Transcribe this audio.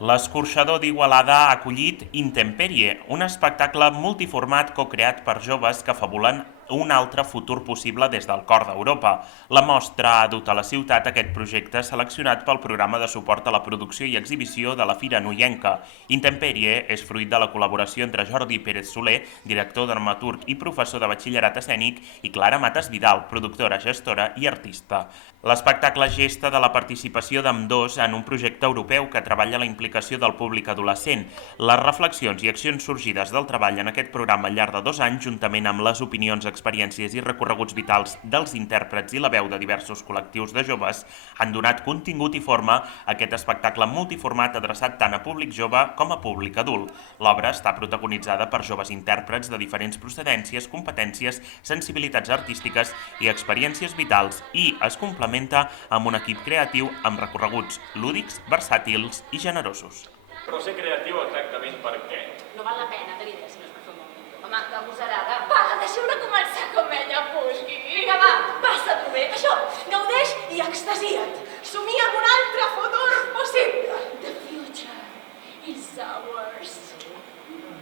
L'escorxador d'Igualada ha acollit Intemperie, un espectacle multiformat co-creat per joves que fabulen un altre futur possible des del cor d'Europa. La mostra ha dut a la ciutat aquest projecte seleccionat pel programa de suport a la producció i exhibició de la Fira Noienca. Intemperie és fruit de la col·laboració entre Jordi Pérez Soler, director, dramaturg i professor de batxillerat escènic, i Clara Matas Vidal, productora, gestora i artista. L'espectacle gesta de la participació d'ambdós en un projecte europeu que treballa la implicació del públic adolescent. Les reflexions i accions sorgides del treball en aquest programa al llarg de 2 anys, juntament amb les opinions, experiències i recorreguts vitals dels intèrprets i la veu de diversos col·lectius de joves, han donat contingut i forma a aquest espectacle multiformat adreçat tant a públic jove com a públic adult. L'obra està protagonitzada per joves intèrprets de diferents procedències, competències, sensibilitats artístiques i experiències vitals i es complementa amb un equip creatiu amb recorreguts lúdics, versàtils i generosos. Però ser creatiu exactament per què? No val la pena tenir idees si no es pot fer un bon vídeo. Home, que agosarada. Va, deixeu-la començar com ella vulgui.